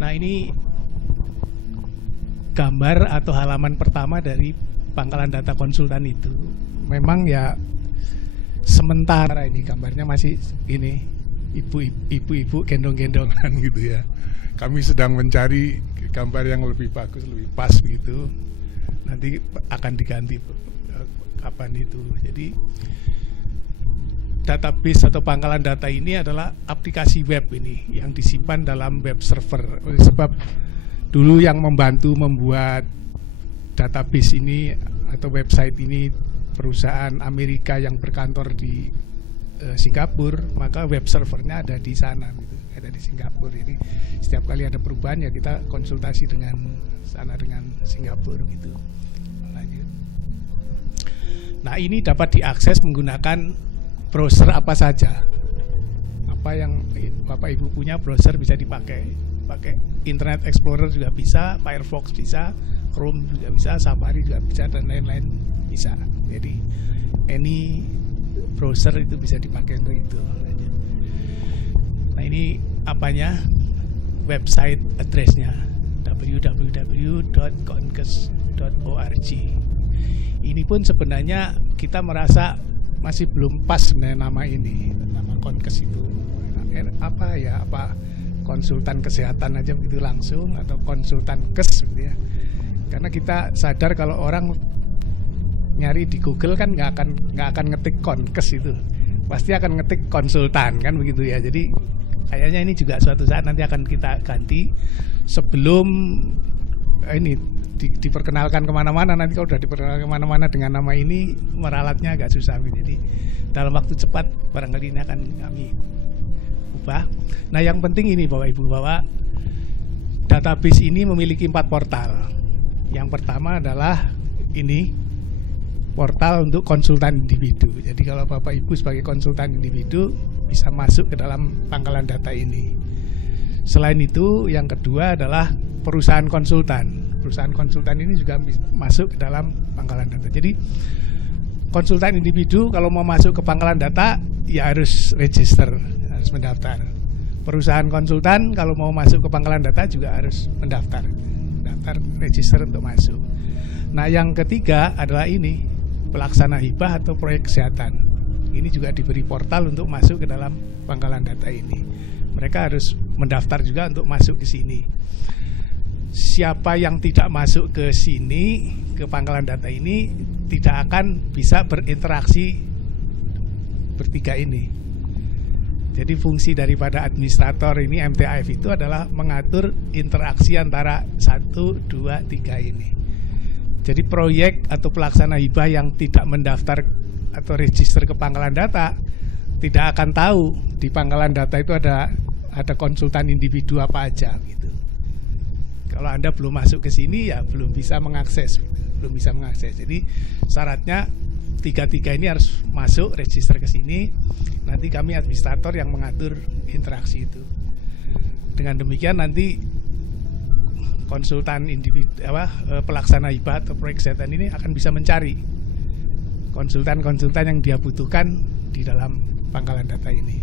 Nah, ini gambar atau halaman pertama dari pangkalan data konsultan itu. Memang ya sementara ini gambarnya masih ini ibu-ibu gendong-gendongan gitu ya. Kami sedang mencari gambar yang lebih bagus, lebih pas begitu. Nanti akan diganti kapan itu. Jadi database atau pangkalan data ini adalah aplikasi web ini yang disimpan dalam web server. Oleh sebab dulu yang membantu membuat database ini atau website ini perusahaan Amerika yang berkantor di Singapura, maka web servernya ada di sana, gitu, ada di Singapura. Jadi setiap kali ada perubahan ya kita konsultasi dengan sana, dengan Singapura gitu. Lanjut. Nah, ini dapat diakses menggunakan browser apa saja. Apa yang Bapak Ibu punya browser bisa dipakai. Pakai Internet Explorer juga bisa, Firefox bisa, Chrome juga bisa, Safari juga bisa, dan lain-lain bisa. Jadi any browser itu bisa dipakai untuk itu. Nah, ini apanya? Website addressnya www.konkes.org. Ini pun sebenarnya kita merasa masih belum pas sebenarnya nama ini, nama Konkes itu apa ya, apa konsultan kesehatan aja begitu langsung, atau konsultan kes gitu ya. Karena kita sadar kalau orang nyari di Google kan nggak akan ngetik Konkes itu, pasti akan ngetik konsultan kan begitu ya. Jadi kayaknya ini juga suatu saat nanti akan kita ganti sebelum ini diperkenalkan kemana-mana. Nanti kalau udah diperkenalkan kemana-mana dengan nama ini, meralatnya agak susah. Jadi dalam waktu cepat barangkali ini akan kami ubah. Nah, yang penting ini Bapak Ibu, bahwa database ini memiliki 4 portal. Yang pertama adalah ini portal untuk konsultan individu. Jadi kalau Bapak Ibu sebagai konsultan individu bisa masuk ke dalam pangkalan data ini. Selain itu, yang kedua adalah perusahaan konsultan. Perusahaan konsultan ini juga masuk ke dalam pangkalan data. Jadi konsultan individu kalau mau masuk ke pangkalan data ya harus register, harus mendaftar. Perusahaan konsultan kalau mau masuk ke pangkalan data juga harus mendaftar, register untuk masuk. Nah, yang ketiga adalah ini pelaksana hibah atau proyek kesehatan. Ini juga diberi portal untuk masuk ke dalam pangkalan data ini. Mereka harus mendaftar juga untuk masuk ke sini. Siapa yang tidak masuk ke sini, ke pangkalan data ini, tidak akan bisa berinteraksi bertiga ini. Jadi fungsi daripada administrator ini, MTAF itu adalah mengatur interaksi antara 1, 2, 3 ini. Jadi proyek atau pelaksana hibah yang tidak mendaftar atau register ke pangkalan data tidak akan tahu di pangkalan data itu ada konsultan individu apa aja gitu. Kalau Anda belum masuk ke sini ya belum bisa mengakses. Jadi syaratnya tiga-tiga ini harus masuk register ke sini. Nanti kami administrator yang mengatur interaksi itu. Dengan demikian nanti konsultan individu pelaksana hibah atau proyek kesehatan ini akan bisa mencari konsultan-konsultan yang dia butuhkan di dalam pangkalan data ini.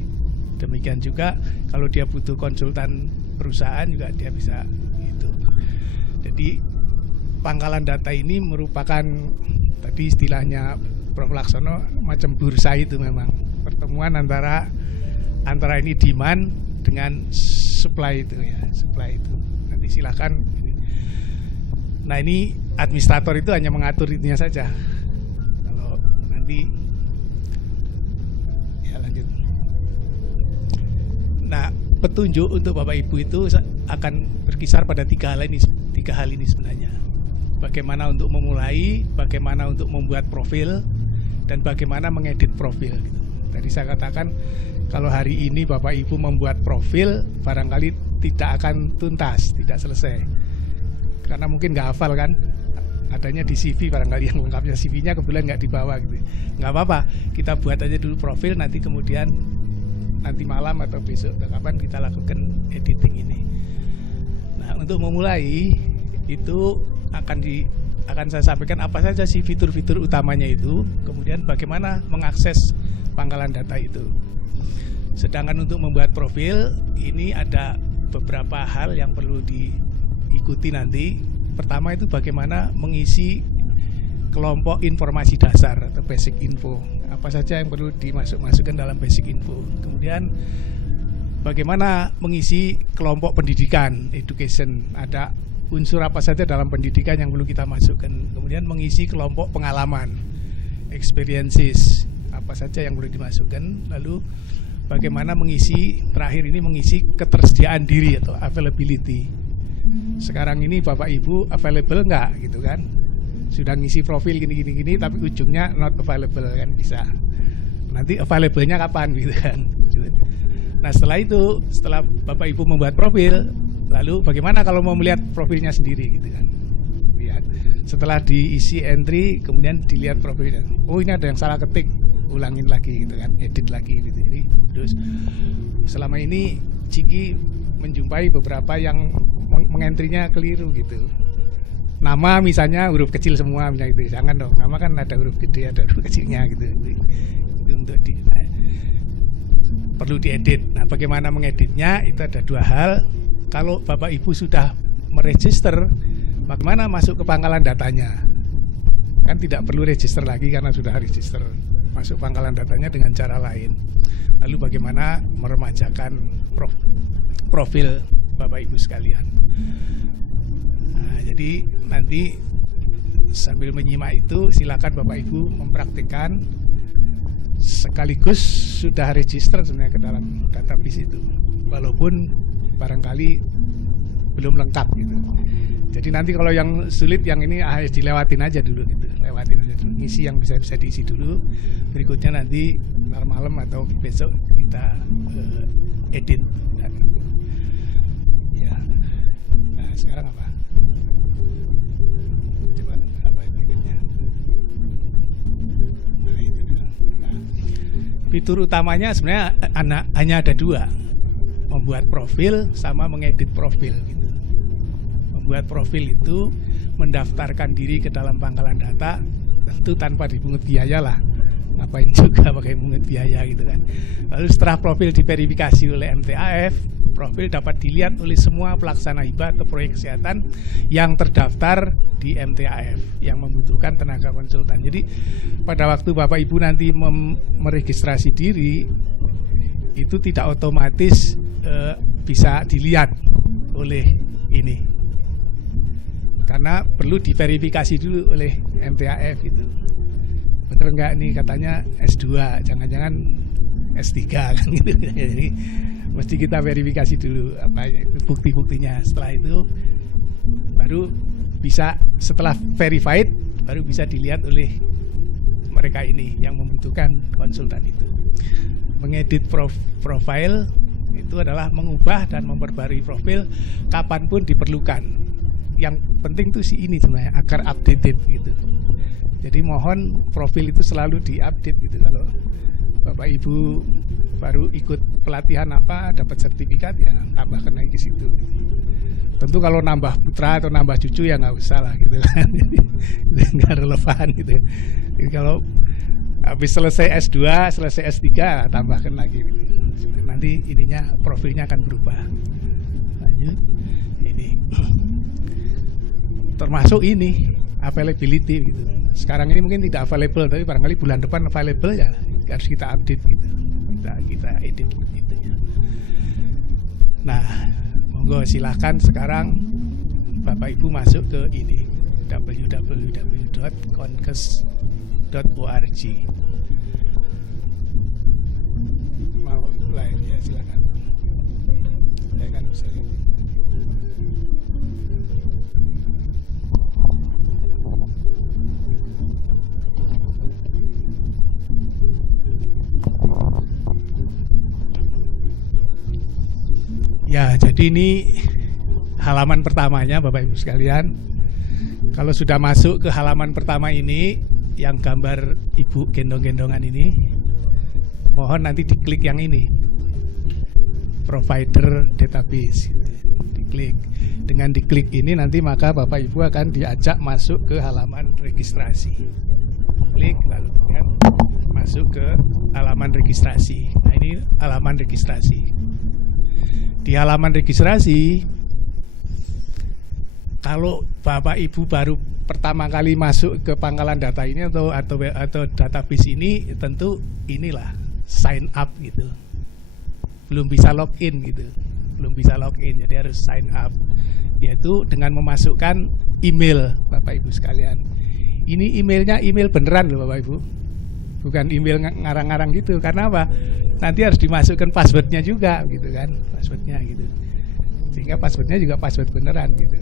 Demikian juga kalau dia butuh konsultan perusahaan juga dia bisa gitu. Jadi pangkalan data ini merupakan tadi istilahnya Prof. Laksono macam bursa itu, memang pertemuan antara ini demand dengan supply itu ya, supply itu. Nanti silakan. Nah, ini administrator itu hanya mengatur itunya saja. Kalau nanti ya lanjut. Nah, petunjuk untuk Bapak Ibu itu akan berkisar pada tiga hal ini sebenarnya. Bagaimana untuk memulai, bagaimana untuk membuat profil, dan bagaimana mengedit profil gitu. Tadi saya katakan kalau hari ini Bapak Ibu membuat profil barangkali tidak akan tuntas, tidak selesai. Karena mungkin nggak hafal kan, adanya di CV barangkali yang lengkapnya, CV-nya kebetulan nggak dibawa gitu. Nggak apa-apa, kita buat aja dulu profil, nanti kemudian nanti malam atau besok atau kapan kita lakukan editing ini. Nah, untuk memulai itu akan saya sampaikan apa saja sih fitur-fitur utamanya itu, kemudian bagaimana mengakses pangkalan data itu. Sedangkan untuk membuat profil ini ada beberapa hal yang perlu diikuti nanti. Pertama itu bagaimana mengisi kelompok informasi dasar atau basic info. Apa saja yang perlu dimasukkan dalam basic info. Kemudian bagaimana mengisi kelompok pendidikan, education. Ada unsur apa saja dalam pendidikan yang perlu kita masukkan. Kemudian mengisi kelompok pengalaman, experiences. Apa saja yang perlu dimasukkan. Lalu bagaimana mengisi, terakhir ini mengisi ketersediaan diri atau availability. Sekarang ini Bapak Ibu available enggak gitu kan? Sudah ngisi profil gini, tapi ujungnya not available kan, bisa. Nanti available-nya kapan gitu kan. Nah setelah Bapak Ibu membuat profil, lalu bagaimana kalau mau melihat profilnya sendiri gitu kan. Lihat. Setelah diisi entry, kemudian dilihat profilnya. Oh ini ada yang salah ketik, ulangin lagi gitu kan, edit lagi gitu. Jadi terus selama ini Ciki menjumpai beberapa yang mengentrinya keliru gitu. Nama misalnya huruf kecil semua misalnya gitu. Jangan dong, nama kan ada huruf gede, ada huruf kecilnya gitu. Itu untuk perlu diedit. Nah, bagaimana mengeditnya? Itu ada dua hal. Kalau Bapak Ibu sudah meregister, bagaimana masuk ke pangkalan datanya? Kan tidak perlu register lagi karena sudah register. Masuk pangkalan datanya dengan cara lain. Lalu bagaimana meremajakan profil Bapak Ibu sekalian. Nah, jadi nanti sambil menyimak itu silakan Bapak Ibu mempraktikkan, sekaligus sudah register sebenarnya ke dalam database itu, walaupun barangkali belum lengkap gitu. Jadi nanti kalau yang sulit yang ini dilewatin aja dulu gitu, lewatin aja dulu, ngisi yang bisa diisi dulu. Berikutnya nanti malam atau besok kita edit. Ya. Nah sekarang apa? Coba apa berikutnya? Nah itu. Nah, fitur utamanya sebenarnya hanya ada dua, membuat profil sama mengedit profil gitu. Membuat profil itu mendaftarkan diri ke dalam pangkalan data, tentu tanpa dipungut biaya lah. Ngapain juga pakai pungut biaya gitu kan. Lalu setelah profil diverifikasi oleh MTAF, profil dapat dilihat oleh semua pelaksana hibah atau proyek kesehatan yang terdaftar di MTAF yang membutuhkan tenaga konsultan. Jadi pada waktu Bapak Ibu nanti meregistrasi diri, itu tidak otomatis bisa dilihat oleh ini, karena perlu diverifikasi dulu oleh MTAF itu. Bener nggak nih katanya S2, jangan-jangan S3 kan gitu. Jadi mesti kita verifikasi dulu apa itu bukti-buktinya. Setelah itu baru bisa, setelah verified baru bisa dilihat oleh mereka ini yang membutuhkan konsultan itu. Mengedit profile itu adalah mengubah dan memperbarui profil kapanpun diperlukan. Yang penting tuh si ini sebenarnya agar updated gitu. Jadi mohon profil itu selalu diupdate gitu. Kalau Bapak Ibu baru ikut pelatihan apa, dapat sertifikat, ya tambahkan lagi ke situ. Tentu kalau nambah putra atau nambah cucu ya nggak usah lah gitu kan. Nggak relevan gitu. Jadi kalau habis selesai S2, selesai S3, tambahkan lagi gitu. Nanti ininya profilnya akan berubah. Lanjut. Ini termasuk ini availability gitu. Sekarang ini mungkin tidak available, tapi barangkali bulan depan available ya, harus kita update gitu. Kita edit gitu ya. Nah, monggo silakan sekarang Bapak Ibu masuk ke ini www.konkes.org. Mau live ya, silakan. Saya kan bisa lihat. Ya, jadi ini halaman pertamanya Bapak Ibu sekalian. Kalau sudah masuk ke halaman pertama ini, yang gambar ibu gendong-gendongan ini, mohon nanti diklik yang ini, provider database. Diklik. Dengan diklik ini nanti maka Bapak Ibu akan diajak masuk ke halaman registrasi. Klik lalu ya, masuk ke halaman registrasi. Nah ini halaman registrasi. di halaman registrasi, kalau Bapak Ibu baru pertama kali masuk ke pangkalan data ini atau database ini, tentu inilah sign up gitu. Belum bisa login gitu. Belum bisa login, jadi harus sign up. Yaitu dengan memasukkan email, Bapak Ibu sekalian. Ini emailnya email beneran loh Bapak Ibu. Bukan email ngarang-ngarang gitu. Karena apa? Nanti harus dimasukkan passwordnya juga gitu kan. Passwordnya gitu. Sehingga passwordnya juga password beneran gitu.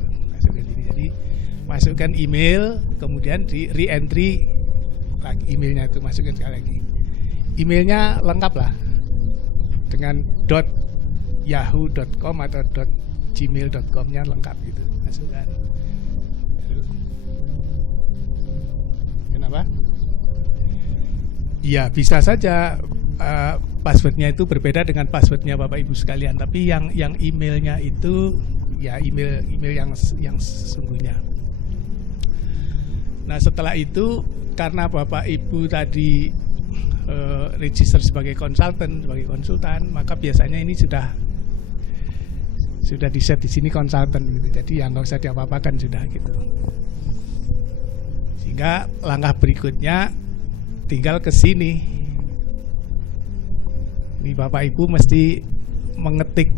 Jadi masukkan email, kemudian di re-entry lagi emailnya itu, masukkan sekali lagi. Emailnya lengkap lah dengan .yahoo.com atau .gmail.com-nya lengkap gitu, masukkan. Kenapa? Ya bisa saja passwordnya itu berbeda dengan passwordnya Bapak Ibu sekalian, tapi yang emailnya itu ya email yang sesungguhnya. Nah setelah itu, karena Bapak Ibu tadi register sebagai konsultan, maka biasanya ini sudah di set di sini konsultan gitu. Jadi yang nggak usah diapa-apakan sudah gitu. Sehingga langkah berikutnya tinggal ke sini. Ini Bapak Ibu mesti mengetik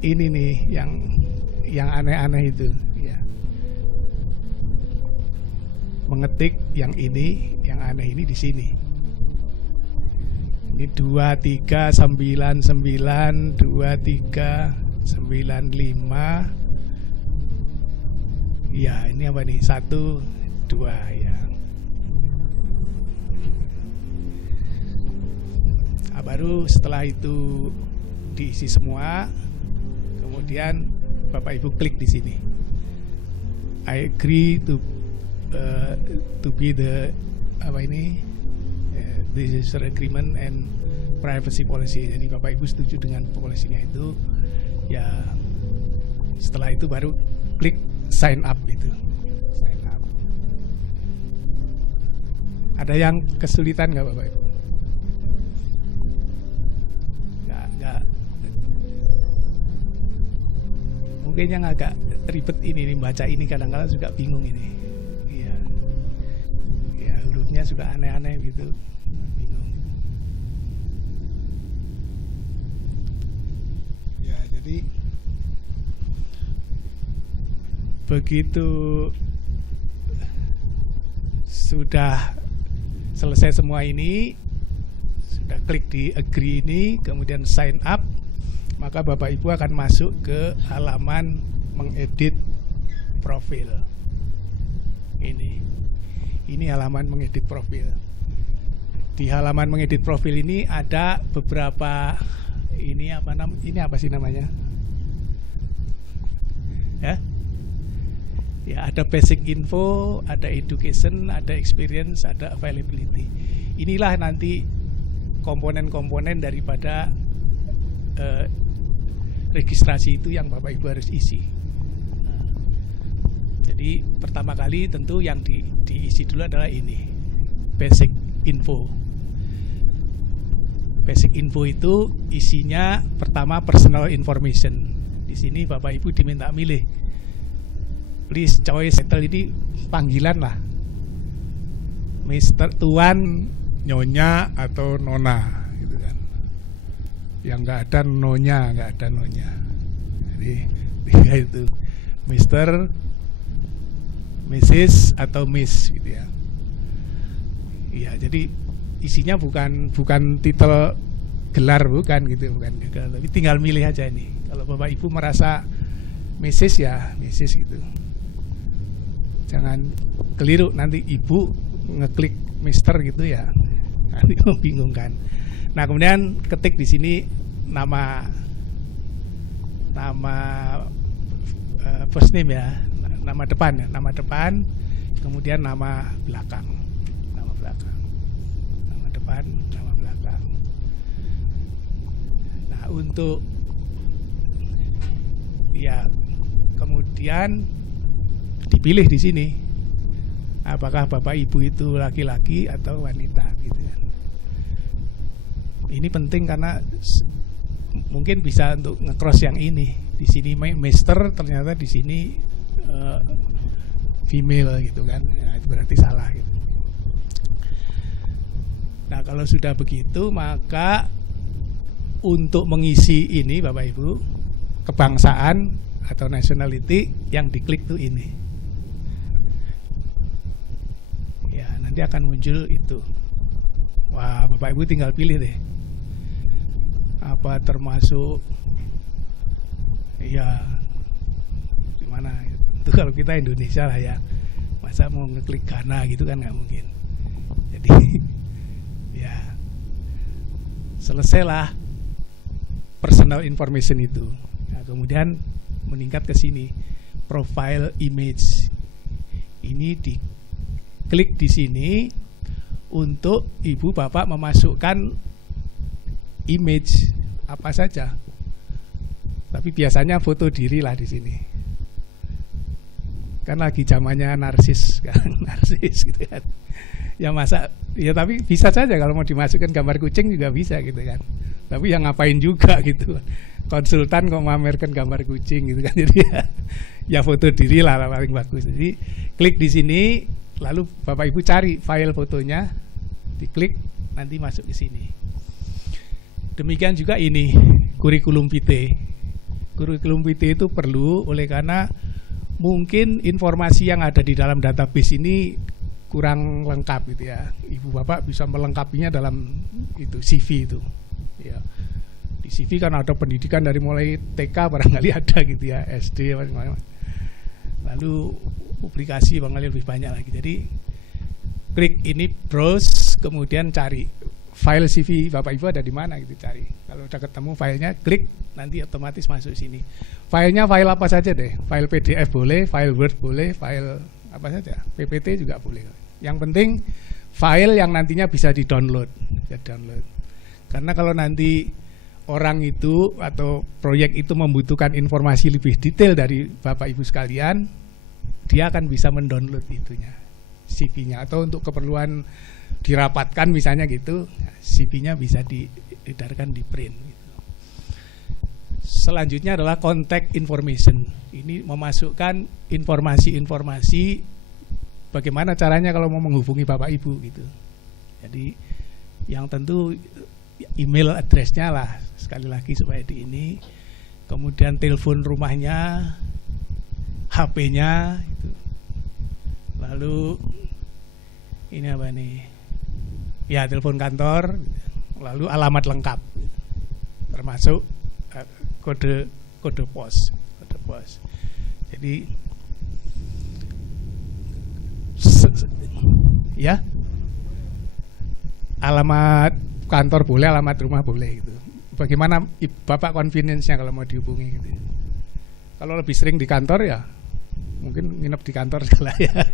ini nih yang aneh-aneh itu ya. Mengetik yang ini, yang aneh ini di sini. Ini 2399 2395. Ya, ini apa nih? 1 2 ya. Nah, baru setelah itu diisi semua, kemudian Bapak Ibu klik di sini. I agree to be the this is agreement and privacy policy. Jadi Bapak Ibu setuju dengan polisinya itu, ya setelah itu baru klik sign up itu. Sign up. Ada yang kesulitan nggak Bapak Ibu? Nggak. Mungkin yang agak ribet ini baca ini kadang-kadang juga bingung ini. Iya. Ya hurufnya suka aneh-aneh gitu. Bingung. Ya jadi begitu sudah selesai semua ini, sudah klik di agree ini, kemudian sign up, maka Bapak Ibu akan masuk ke halaman mengedit profil. Ini halaman mengedit profil. Di halaman mengedit profil ini ada beberapa ini apa sih namanya? Ya, ada basic info, ada education, ada experience, ada availability. Inilah nanti komponen-komponen daripada registrasi itu yang Bapak Ibu harus isi. Jadi pertama kali tentu yang diisi dulu adalah ini, basic info. Basic info itu isinya pertama personal information. Di sini Bapak Ibu diminta milih. Please choice title ini panggilan lah. Mister, Tuan, Nyonya atau Nona gitu kan. Yang nggak ada nonya. Jadi tiga itu, Mister, Mrs atau Miss gitu ya. Iya, jadi isinya bukan titel gelar, bukan gelar, tapi tinggal milih aja ini. Kalau Bapak Ibu merasa Mrs ya Mrs gitu. Jangan keliru nanti Ibu ngeklik Mister gitu ya. Nanti membingungkan. Nah, kemudian ketik di sini nama first name ya, nama depan, kemudian nama belakang. Nama depan, nama belakang. Nah, untuk ya kemudian dipilih di sini apakah Bapak Ibu itu laki-laki atau wanita gitu kan. Ini penting karena mungkin bisa untuk nge-cross yang ini. Di sini master, ternyata di sini female gitu kan. Nah, itu berarti salah gitu. Nah, kalau sudah begitu, maka untuk mengisi ini Bapak Ibu, kebangsaan atau nationality, yang diklik tuh ini. Ya, nanti akan muncul itu. Wah, Bapak Ibu tinggal pilih deh. Apa termasuk, ya gimana? Itu kalau kita Indonesia lah ya. Masa mau ngeklik Ghana gitu kan nggak mungkin. Jadi ya selesailah personal information itu. Nah, kemudian meningkat ke sini, profile image. Ini diklik di sini untuk ibu bapak memasukkan image apa saja. Tapi biasanya foto diri lah di sini. Kan lagi zamannya narsis kan, narsis gitu kan. Ya masa, ya tapi bisa saja kalau mau dimasukkan gambar kucing juga bisa gitu kan. Tapi yang ngapain juga gitu. Konsultan kok memamerkan gambar kucing gitu kan. Jadi ya foto diri lah paling bagus. Jadi klik di sini, lalu Bapak Ibu cari file fotonya, diklik, nanti masuk ke sini. Demikian juga ini, kurikulum vitae. Kurikulum vitae itu perlu oleh karena mungkin informasi yang ada di dalam database ini kurang lengkap gitu ya. Ibu bapak bisa melengkapinya dalam itu CV itu. Ya. Di CV kan ada pendidikan dari mulai TK barangkali ada gitu ya, SD macam-macam. Lalu publikasi barangkali lebih banyak lagi. Jadi klik ini browse, kemudian cari file CV Bapak Ibu ada di mana gitu, cari. Kalau udah ketemu filenya, klik, nanti otomatis masuk sini. Filenya file apa saja deh, file PDF boleh, file Word boleh, file apa saja, PPT juga boleh. Yang penting file yang nantinya bisa di-download, ya download. Karena kalau nanti orang itu atau proyek itu membutuhkan informasi lebih detail dari Bapak Ibu sekalian, dia akan bisa mendownload itunya, CV-nya, atau untuk keperluan dirapatkan misalnya gitu, CV-nya bisa diedarkan di print gitu. Selanjutnya adalah contact information. Ini memasukkan informasi-informasi bagaimana caranya kalau mau menghubungi Bapak Ibu gitu. Jadi yang tentu email address-nya lah, sekali lagi supaya di ini, kemudian telepon rumahnya, HP-nya gitu. Lalu ini apa nih? Ya, telepon kantor, lalu alamat lengkap, termasuk kode pos. Jadi ya, alamat kantor boleh, alamat rumah boleh gitu. Bagaimana Bapak convenience-nya kalau mau dihubungi gitu. Kalau lebih sering di kantor ya mungkin nginep di kantor segala ya.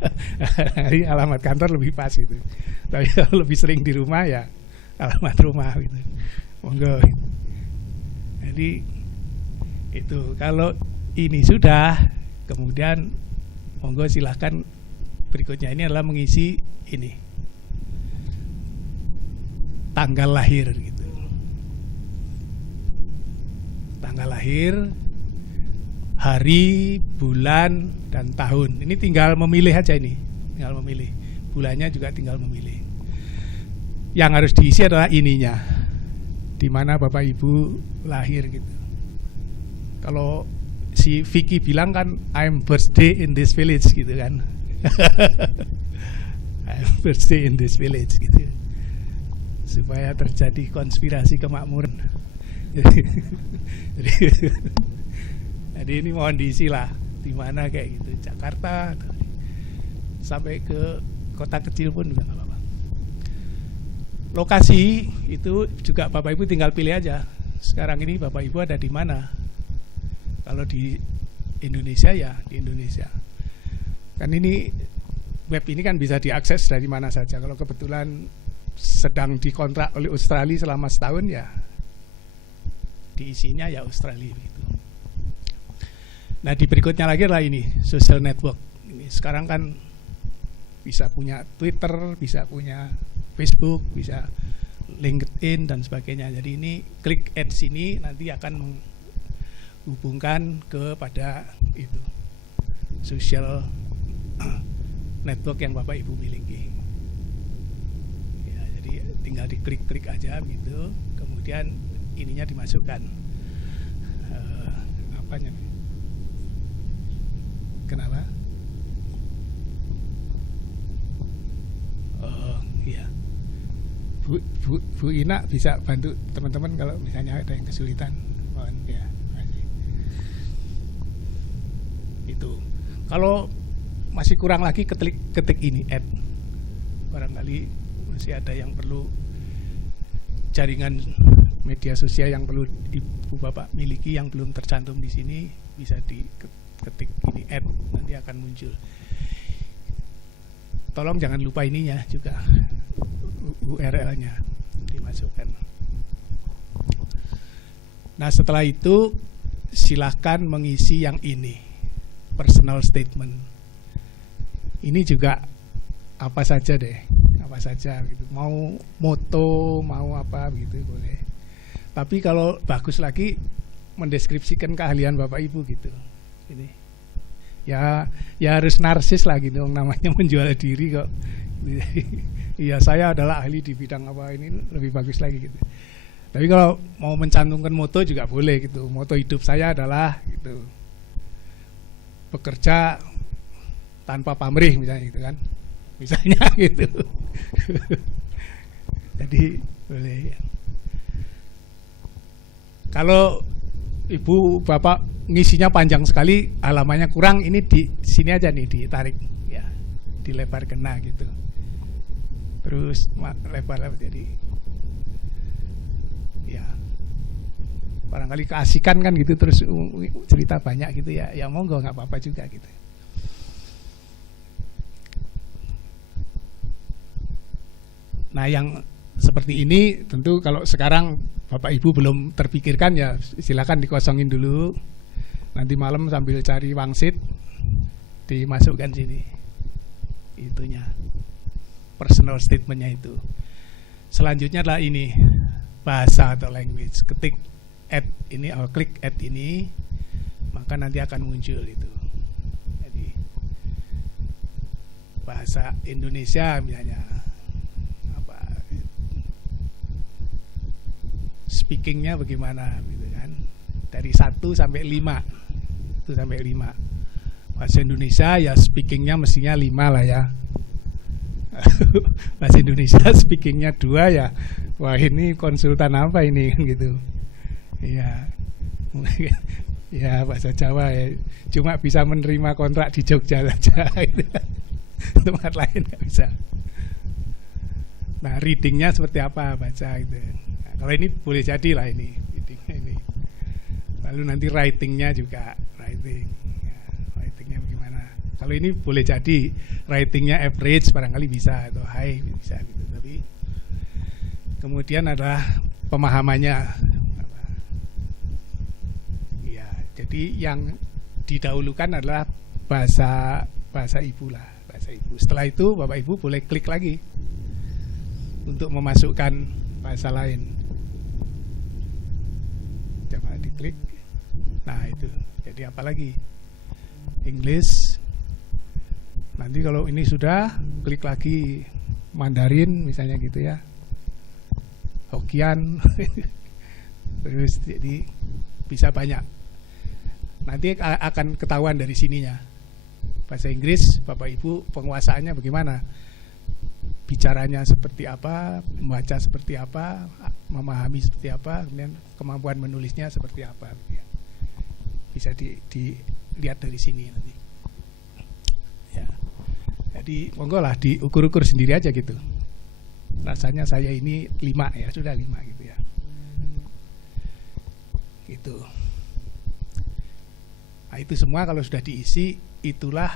Jadi alamat kantor lebih pas gitu. Tapi kalau lebih sering di rumah ya alamat rumah gitu. Monggo. Jadi itu kalau ini sudah, kemudian monggo silahkan berikutnya ini adalah mengisi ini tanggal lahir gitu. Tanggal lahir, hari, bulan, dan tahun. Ini tinggal memilih aja ini. Tinggal memilih. Bulannya juga tinggal memilih. Yang harus diisi adalah ininya. Di mana Bapak Ibu lahir gitu. Kalau si Vicky bilang kan I'm birthday in this village gitu kan. I'm birthday in this village gitu. Supaya terjadi konspirasi kemakmuran. Jadi ini mohon diisi lah di mana kayak gitu, Jakarta sampai ke kota kecil pun juga nggak apa-apa. Lokasi itu juga Bapak Ibu tinggal pilih aja. Sekarang ini Bapak Ibu ada di mana? Kalau di Indonesia ya di Indonesia. Kan ini web ini kan bisa diakses dari mana saja. Kalau kebetulan sedang dikontrak oleh Australia selama setahun ya diisinya ya Australia gitu. Nah di berikutnya lagi adalah ini social network. Ini sekarang kan bisa punya Twitter, bisa punya Facebook, bisa LinkedIn dan sebagainya. Jadi ini klik add sini nanti akan menghubungkan kepada itu social network yang Bapak Ibu miliki. Ya, jadi tinggal diklik-klik aja gitu, kemudian ininya dimasukkan. Apanya? Kenapa? Iya. Bu Ina bisa bantu teman-teman kalau misalnya ada yang kesulitan. Mohon ya, makasih. Itu. Kalau masih kurang lagi ketik ini add. Barangkali masih ada yang perlu jaringan media sosial yang perlu Ibu Bapak miliki yang belum tercantum di sini, bisa diketik ini add, nanti akan muncul. Tolong jangan lupa ininya juga, URL-nya dimasukkan. Nah setelah itu silahkan mengisi yang ini, personal statement. Ini juga apa saja deh, apa saja gitu. Mau moto, mau apa gitu boleh. Tapi kalau bagus lagi mendeskripsikan keahlian Bapak Ibu gitu. Ini ya harus narsis lah gitu, namanya menjual diri kok. Iya saya adalah ahli di bidang apa, ini lebih bagus lagi gitu. Tapi kalau mau mencantumkan moto juga boleh gitu. Moto hidup saya adalah gitu, bekerja tanpa pamrih misalnya gitu kan, misalnya gitu. Jadi boleh ya. Kalau Ibu Bapak ngisinya panjang sekali, halamannya kurang, ini di sini aja nih ditarik ya, dilebar kena gitu, terus lebar jadi ya barangkali keasikan kan gitu, terus cerita banyak gitu ya, ya monggo nggak apa-apa juga gitu. Nah yang seperti ini tentu kalau sekarang Bapak Ibu belum terpikirkan ya silakan dikosongin dulu. Nanti malam sambil cari wangsit dimasukkan sini. Itunya. Personal statementnya itu. Selanjutnya adalah ini, bahasa atau language. Ketik add ini atau klik add ini, maka nanti akan muncul itu. Jadi bahasa Indonesia misalnya, speakingnya bagaimana gitu kan, dari 1 sampai 5 1 sampai 5. Bahasa Indonesia ya speakingnya mestinya 5 lah ya. Bahasa Indonesia speakingnya 2 ya, wah ini konsultan apa ini kan gitu. Iya. Ya bahasa Jawa ya cuma bisa menerima kontrak di Jogja saja. Tempat lain nggak bisa. Nah readingnya seperti apa, baca gitu. Kalau ini boleh jadi lah ini. Lalu nanti writingnya juga, writingnya bagaimana. Kalau ini boleh jadi writingnya average barangkali bisa, atau high bisa gitu. Tapi kemudian adalah pemahamannya. Ya, jadi yang didahulukan adalah bahasa ibu lah, bahasa ibu. Setelah itu Bapak Ibu boleh klik lagi untuk memasukkan bahasa lain. Coba diklik. Nah itu, jadi apa lagi? English. Nanti kalau ini sudah, klik lagi Mandarin misalnya gitu ya, Hokkien. Terus jadi bisa banyak. Nanti akan ketahuan dari sininya. Bahasa Inggris, Bapak Ibu penguasaannya bagaimana? Bicaranya seperti apa, membaca seperti apa, memahami seperti apa, kemudian kemampuan menulisnya seperti apa. Bisa dilihat dari sini nanti. Ya. Jadi monggo lah diukur-ukur sendiri aja gitu. Rasanya saya ini 5 ya, sudah 5 gitu ya. Gitu. Nah, itu semua kalau sudah diisi, itulah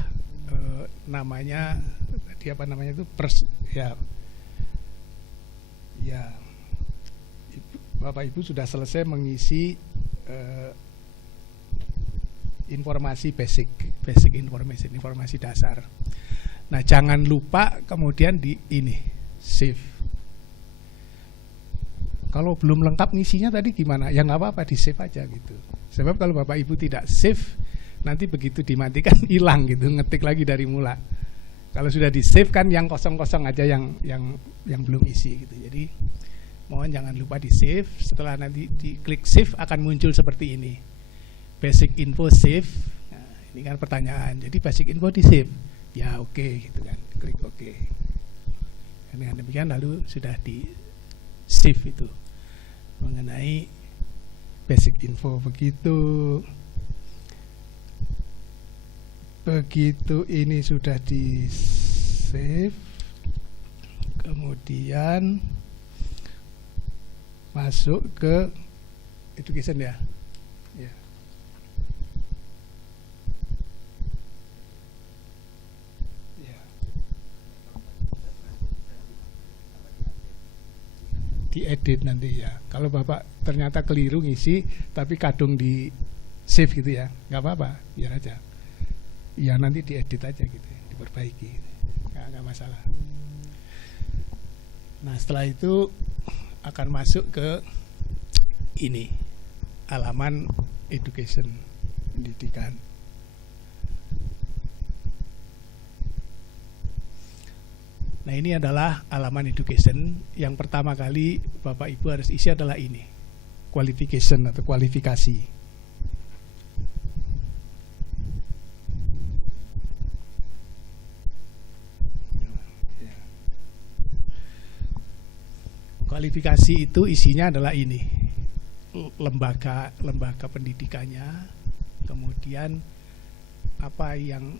namanya tadi apa namanya itu ya Bapak Ibu sudah selesai mengisi informasi basic informasi dasar. Nah jangan lupa kemudian di ini save. kalau belum lengkap ngisinya tadi gimana? Ya nggak apa-apa, di save aja gitu. Sebab kalau Bapak Ibu tidak save, nanti begitu dimatikan hilang gitu, ngetik lagi dari mula. Kalau sudah di save kan yang kosong-kosong aja yang belum isi gitu. Jadi mohon jangan lupa di save. Setelah nanti diklik save akan muncul seperti ini. Basic info save. Nah, ini kan pertanyaan. Jadi basic info di save. Ya oke, gitu kan. Klik oke. Dengan demikian lalu sudah di save itu mengenai basic info. Begitu ini sudah di save, kemudian masuk ke education ya. Ya. Ya. Diedit nanti ya. Kalau Bapak ternyata keliru ngisi tapi kadung di save gitu ya, nggak apa-apa, biar aja. Ya nanti diedit aja gitu, diperbaiki, nggak masalah. Nah setelah itu akan masuk ke ini, halaman education, pendidikan. Nah ini adalah halaman education. Yang pertama kali Bapak Ibu harus isi adalah ini, qualification atau kualifikasi. Kualifikasi itu isinya adalah ini, lembaga pendidikannya, kemudian apa yang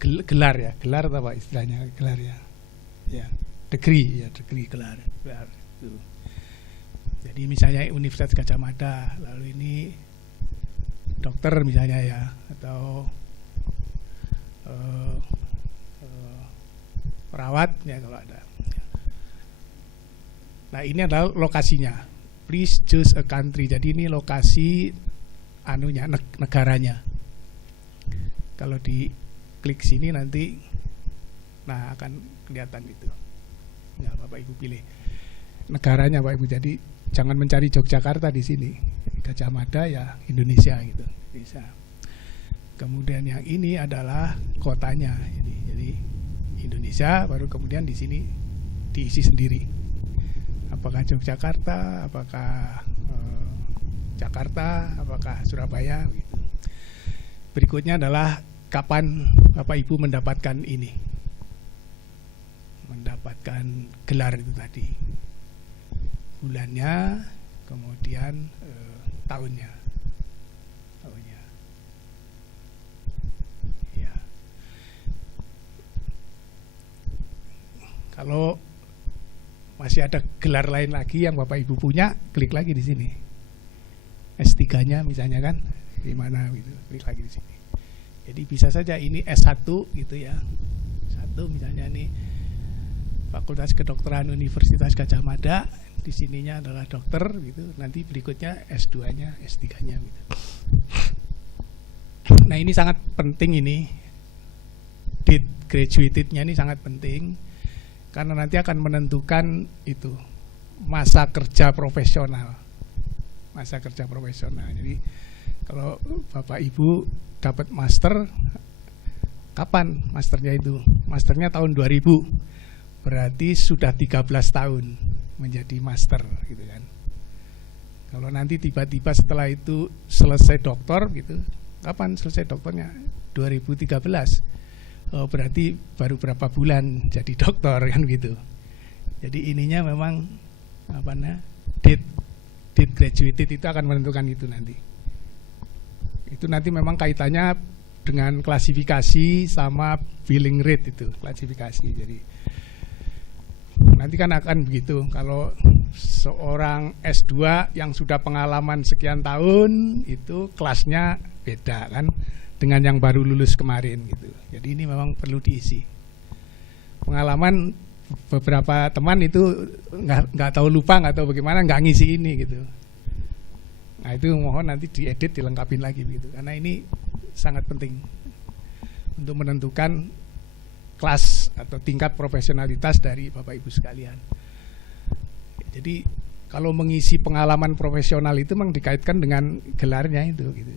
gelar ya, gelar apa istilahnya, gelar ya, degree gelar. Itu. Jadi misalnya Universitas Gadjah Mada, lalu ini dokter misalnya ya, atau perawat ya kalau ada. Nah ini adalah lokasinya. Please choose a country. Jadi ini lokasi anunya, negaranya. Kalau di klik sini nanti, nah akan kelihatan itu. Ya Bapak Ibu pilih negaranya Bapak Ibu. Jadi jangan mencari Yogyakarta di sini. Gadjah Mada ya Indonesia gitu. Bisa. Kemudian yang ini adalah kotanya. Jadi Indonesia, baru kemudian di sini diisi sendiri. Apakah Yogyakarta, apakah Jakarta, apakah Surabaya gitu. Berikutnya adalah kapan Bapak Ibu mendapatkan ini, mendapatkan gelar itu tadi, bulannya, kemudian tahunnya. Ya. Kalau masih ada gelar lain lagi yang Bapak Ibu punya, klik lagi di sini. S3-nya misalnya kan, di mana gitu, klik lagi di sini. Jadi bisa saja ini S1 gitu ya. S1 misalnya nih Fakultas Kedokteran Universitas Gadjah Mada, di sininya adalah dokter gitu. Nanti berikutnya S2-nya, S3-nya gitu. Nah, ini sangat penting ini. Date graduated-nya ini sangat penting. Karena nanti akan menentukan itu masa kerja profesional. Jadi kalau Bapak Ibu dapat master, kapan masternya itu? Masternya tahun 2000, berarti sudah 13 tahun menjadi master gitu kan. Kalau nanti tiba-tiba setelah itu selesai doktor gitu, kapan selesai doktornya? 2013. Oh, berarti baru berapa bulan jadi dokter kan gitu. Jadi ininya memang apa namanya, date graduated itu akan menentukan itu nanti. Itu nanti memang kaitannya dengan klasifikasi sama billing rate itu, klasifikasi. Jadi nanti kan akan begitu. Kalau seorang S2 yang sudah pengalaman sekian tahun itu kelasnya beda kan dengan yang baru lulus kemarin gitu. Jadi ini memang perlu diisi. Pengalaman beberapa teman itu nggak tahu, lupa nggak tahu bagaimana, nggak ngisi ini gitu. Nah itu mohon nanti diedit, dilengkapin lagi gitu. Karena ini sangat penting untuk menentukan kelas atau tingkat profesionalitas dari Bapak Ibu sekalian. Jadi kalau mengisi pengalaman profesional itu memang dikaitkan dengan gelarnya itu gitu.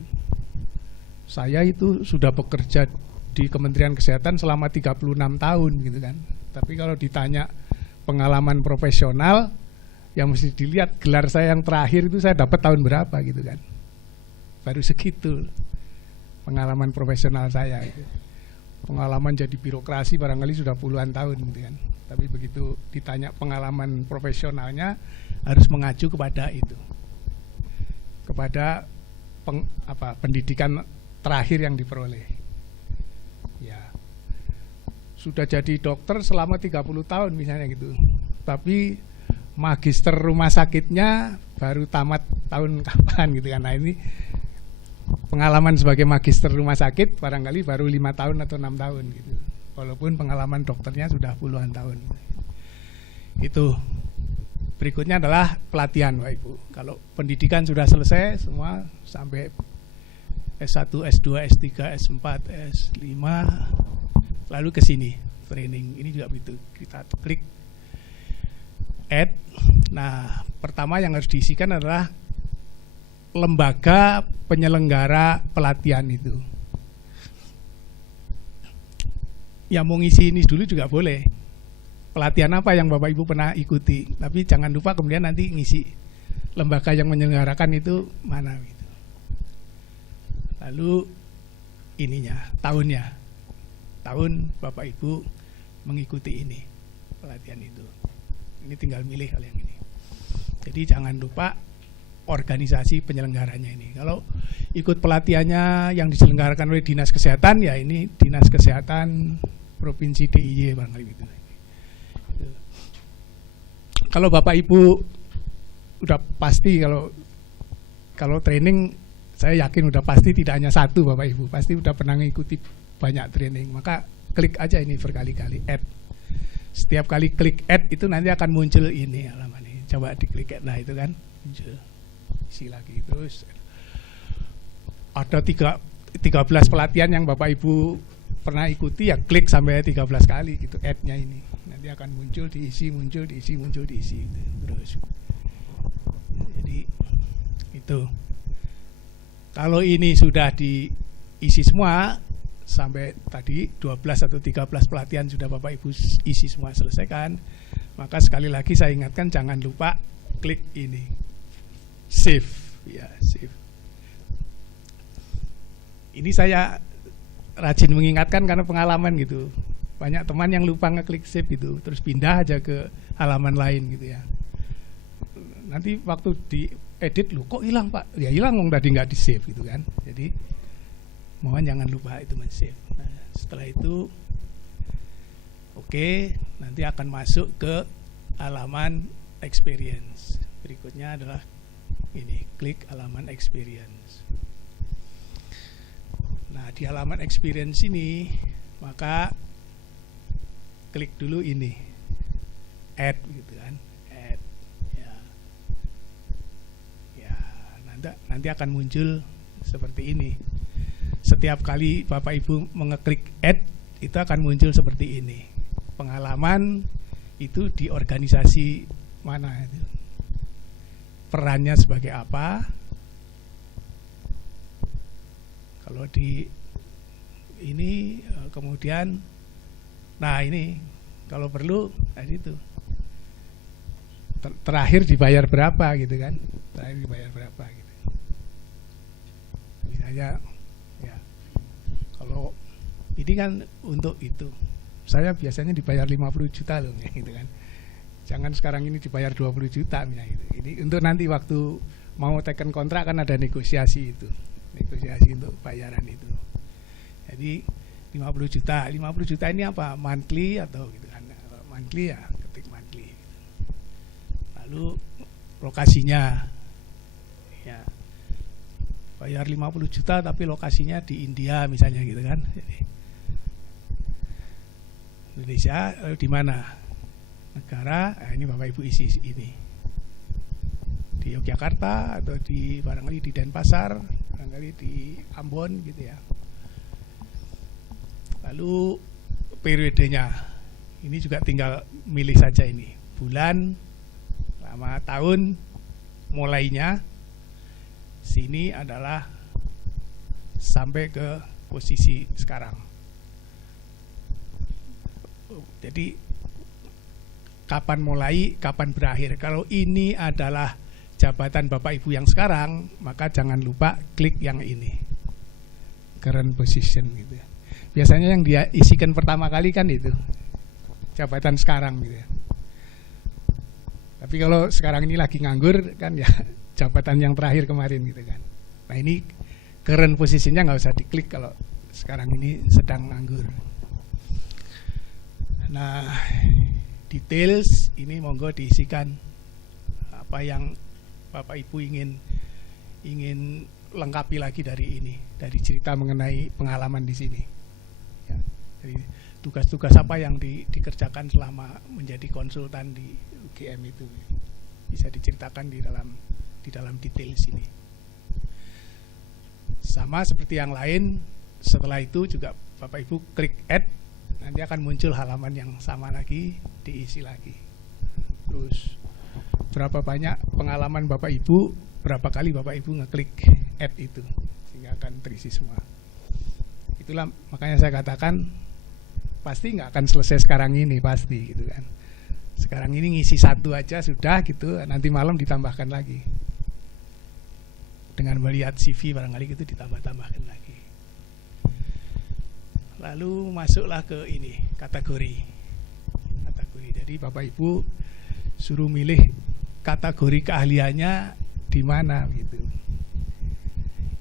Saya itu sudah bekerja di Kementerian Kesehatan selama 36 tahun gitu kan. Tapi kalau ditanya pengalaman profesional, yang mesti dilihat gelar saya yang terakhir itu saya dapat tahun berapa gitu kan. Baru segitu pengalaman profesional saya gitu. Pengalaman jadi birokrasi barangkali sudah puluhan tahun gitu kan. Tapi begitu ditanya pengalaman profesionalnya harus mengacu kepada itu, kepada pendidikan terakhir yang diperoleh. Ya, sudah jadi dokter selama 30 tahun misalnya gitu, tapi magister rumah sakitnya baru tamat tahun kapan gitu kan. Nah ini pengalaman sebagai magister rumah sakit barangkali baru 5 tahun atau 6 tahun gitu, walaupun pengalaman dokternya sudah puluhan tahun. Itu. Berikutnya adalah pelatihan Bapak Ibu. Kalau pendidikan sudah selesai semua sampai S1, S2, S3, S4, S5, lalu ke sini training. Ini juga begitu. Kita klik add. Nah, pertama yang harus diisikan adalah lembaga penyelenggara pelatihan itu. Yang mau ngisi ini dulu juga boleh. Pelatihan apa yang Bapak Ibu pernah ikuti, tapi jangan lupa kemudian nanti ngisi lembaga yang menyelenggarakan itu mana gitu. Lalu ininya, tahunnya, tahun Bapak Ibu mengikuti ini pelatihan itu. Ini tinggal milih kalau yang ini. Jadi jangan lupa organisasi penyelenggaranya ini. Kalau ikut pelatihannya yang diselenggarakan oleh Dinas Kesehatan, ya ini Dinas Kesehatan Provinsi DIY barangkali gitu. Kalau Bapak Ibu udah pasti kalau training, saya yakin udah pasti tidak hanya satu Bapak Ibu, pasti udah pernah mengikuti banyak training. Maka klik aja ini berkali-kali add. Setiap kali klik add itu nanti akan muncul ini halaman ini. Coba diklik add, nah itu kan muncul. Isi lagi terus. Ada 13 pelatihan yang Bapak Ibu pernah ikuti, ya klik sampai 13 kali gitu add-nya ini. Nanti akan muncul, diisi, muncul, diisi, muncul, diisi gitu. Terus. Jadi itu. Kalau ini sudah diisi semua sampai tadi 12 atau 13 pelatihan sudah Bapak Ibu isi semua, selesaikan, maka sekali lagi saya ingatkan jangan lupa klik ini. Save, ya, save. Ini saya rajin mengingatkan karena pengalaman gitu. Banyak teman yang lupa ngeklik save itu, terus pindah aja ke halaman lain gitu ya. Nanti waktu diedit, loh kok hilang Pak? Ya hilang wong tadi nggak di save gitu kan. Jadi mohon jangan lupa itu men-save. Nah, setelah itu oke, nanti akan masuk ke halaman experience. Berikutnya adalah ini, klik halaman experience. Nah, di halaman experience ini maka klik dulu ini add gitu kan, add ya, ya nanti akan muncul seperti ini. Setiap kali Bapak Ibu mengeklik add itu akan muncul seperti ini, pengalaman itu di organisasi mana itu, perannya sebagai apa. Kalau di ini kemudian, nah ini kalau perlu tadi itu terakhir dibayar berapa gitu kan, terakhir dibayar berapa gitu. Misalnya ya, kalau ini kan untuk itu saya biasanya dibayar 50 juta loh gitu kan. Jangan sekarang ini dibayar 20 juta misalnya gitu. Ini untuk nanti waktu mau teken kontrak kan ada negosiasi itu. Negosiasi untuk bayaran itu. Jadi 50 juta. 50 juta ini apa? Monthly atau gitu kan. Monthly ya, ketik monthly. Lalu lokasinya ya, bayar 50 juta tapi lokasinya di India misalnya gitu kan. Jadi Indonesia di mana? Negara, ini Bapak Ibu isi ini. Di Yogyakarta atau di barangkali di Denpasar, barangkali di Ambon gitu ya. Lalu periodenya ini juga tinggal milih saja ini, bulan, Nama tahun mulainya sini adalah sampai ke posisi sekarang. Jadi kapan mulai, kapan berakhir. Kalau ini adalah jabatan Bapak Ibu yang sekarang, maka jangan lupa klik yang ini, current position gitu. Biasanya yang dia isikan pertama kali kan itu jabatan sekarang gitu. Tapi kalau sekarang ini lagi nganggur kan ya jabatan yang terakhir kemarin gitu kan. Nah ini current posisinya nggak usah diklik kalau sekarang ini sedang nganggur. Nah details ini monggo diisikan apa yang Bapak Ibu ingin lengkapi lagi dari ini, dari cerita mengenai pengalaman di sini. Ya, jadi tugas-tugas apa yang dikerjakan selama menjadi konsultan di UGM itu bisa diceritakan di dalam detail sini. Sama seperti yang lain, setelah itu juga Bapak Ibu klik add, nanti akan muncul halaman yang sama lagi, diisi lagi. Terus berapa banyak pengalaman Bapak Ibu, berapa kali Bapak Ibu ngeklik add itu, sehingga akan terisi semua. Itulah makanya saya katakan pasti nggak akan selesai sekarang ini, pasti gitu kan. Sekarang ini ngisi satu aja sudah gitu, nanti malam ditambahkan lagi. Dengan melihat CV barangkali itu ditambah-tambahkan lagi. Lalu masuklah ke ini, kategori. Jadi Bapak Ibu suruh milih kategori keahliannya di mana gitu.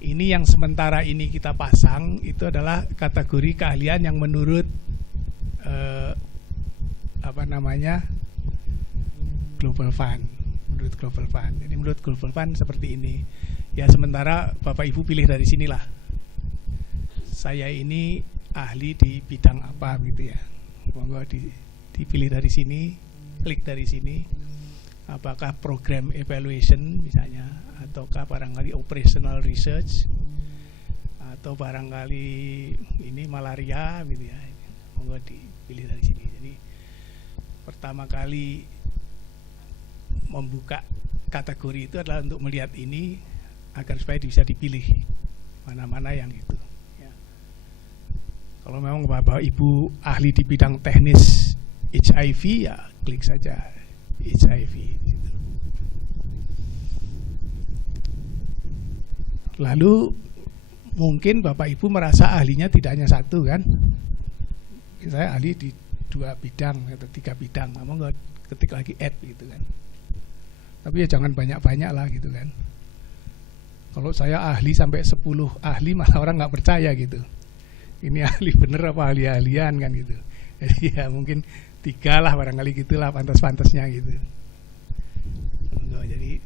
Ini yang sementara ini kita pasang itu adalah kategori keahlian yang menurut Global Fund. Menurut Global Fund. Jadi menurut Global Fund seperti ini. Ya sementara Bapak Ibu pilih dari sinilah. Saya ini ahli di bidang apa gitu ya. Monggo dipilih dari sini, klik dari sini. Apakah program evaluation misalnya, ataukah barangkali operational research, atau barangkali ini malaria gitu ya. Monggo dipilih dari sini. Jadi pertama kali membuka kategori itu adalah untuk melihat ini agar supaya bisa dipilih mana-mana yang itu ya. Kalau memang Bapak Ibu ahli di bidang teknis HIV ya klik saja HIV gitu. Lalu mungkin Bapak Ibu merasa ahlinya tidak hanya satu kan. Saya ahli di 2 bidang atau 3 bidang, ngomong nggak ketik lagi add gitu kan. Tapi ya jangan banyak-banyak lah gitu kan. Kalau saya ahli sampai 10 ahli malah orang nggak percaya gitu. Ini ahli bener apa ahli-ahlian kan gitu. Jadi ya mungkin 3 lah barangkali gitulah pantas-pantasnya gitu. Jadi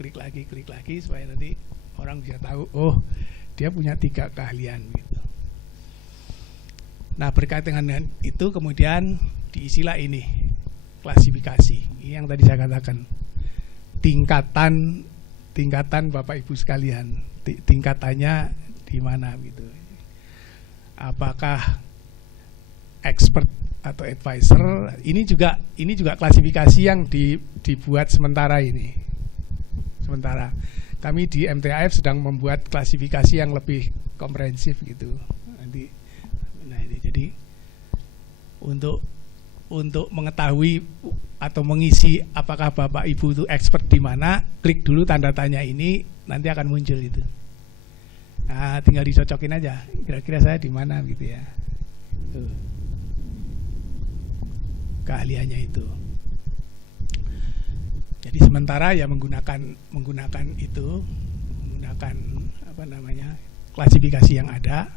klik lagi supaya nanti orang bisa tahu oh dia punya 3 keahlian gitu. Nah berkaitan dengan itu kemudian diisilah ini klasifikasi. Ini yang tadi saya katakan tingkatan Bapak Ibu sekalian, tingkatannya di mana gitu. Apakah expert atau advisor? Ini juga klasifikasi yang dibuat sementara ini. Sementara kami di MTAF sedang membuat klasifikasi yang lebih komprehensif gitu. Nanti, nah ini jadi untuk mengetahui atau mengisi apakah Bapak Ibu itu expert di mana, klik dulu tanda tanya ini, nanti akan muncul itu. Nah, tinggal dicocokin aja, kira-kira saya di mana gitu ya. Tuh. Keahliannya itu. Jadi sementara ya menggunakan itu, menggunakan klasifikasi yang ada.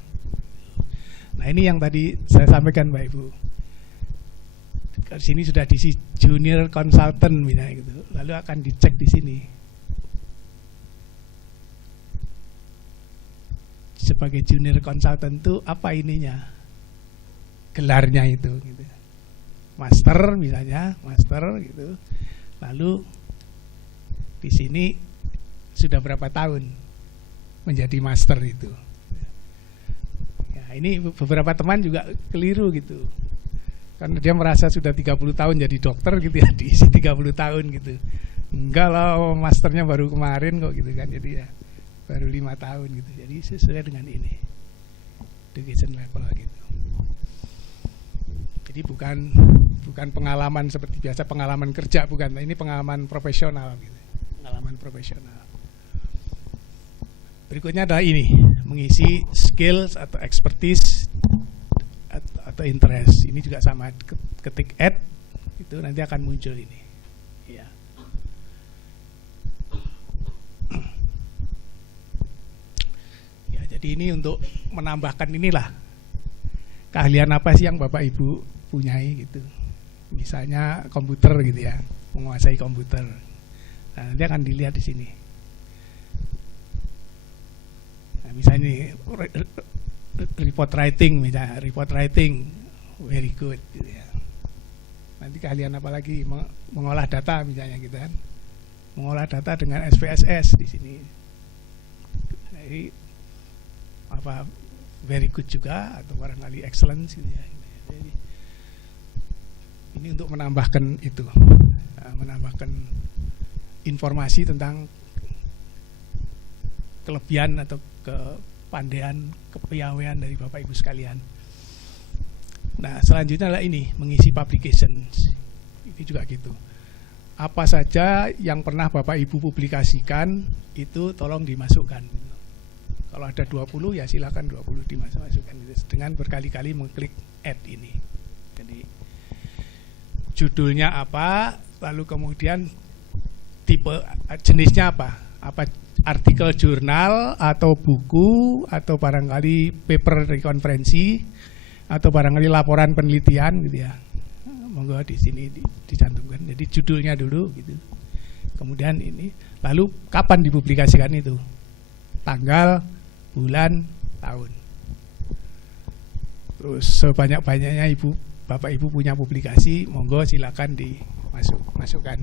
Nah, ini yang tadi saya sampaikan Bapak Ibu. Di sini sudah diisi junior consultant misalnya gitu. Lalu akan dicek di sini. Sebagai junior consultant itu apa ininya? Gelarnya itu gitu. Master misalnya, master gitu. Lalu di sini sudah berapa tahun menjadi master itu. Ya, ini beberapa teman juga keliru gitu. Karena dia merasa sudah 30 tahun jadi dokter gitu ya, diisi 30 tahun gitu. Enggak lah, masternya baru kemarin kok gitu kan. Jadi ya baru 5 tahun gitu. Jadi sesuai dengan ini education level gitu. Jadi bukan pengalaman seperti biasa pengalaman kerja, bukan. Ini pengalaman profesional gitu. Pengalaman profesional. Berikutnya adalah ini, mengisi skills atau expertise atau interest. Ini juga sama, ketik add itu nanti akan muncul ini. Ya. Ya, jadi ini untuk menambahkan inilah keahlian apa sih yang Bapak Ibu punyai gitu. Misalnya komputer gitu ya, menguasai komputer. Nah, nanti akan dilihat di sini. Nah, misalnya report writing, misalnya report writing very good gitu ya. Nanti keahlian apa lagi, mengolah data misalnya gitu kan, mengolah data dengan SPSS di sini. Jadi apa very good juga atau barangkali excellent gitu ya. Jadi, ini untuk menambahkan itu, menambahkan informasi tentang kelebihan atau kepandaian, kepiawaian dari Bapak Ibu sekalian. Nah, selanjutnya adalah ini, mengisi publications. Ini juga gitu. Apa saja yang pernah Bapak Ibu publikasikan itu tolong dimasukkan. Kalau ada 20 ya silakan 20 dimasukkan dengan berkali-kali mengklik add ini. Jadi judulnya apa, lalu kemudian tipe jenisnya apa artikel jurnal atau buku atau barangkali paper dari konferensi atau barangkali laporan penelitian gitu ya. Monggo di sini dicantumkan. Jadi judulnya dulu gitu. Kemudian ini, lalu kapan dipublikasikan itu? Tanggal, bulan, tahun. Terus sebanyak-banyaknya Bapak Ibu punya publikasi, monggo silakan dimasukkan.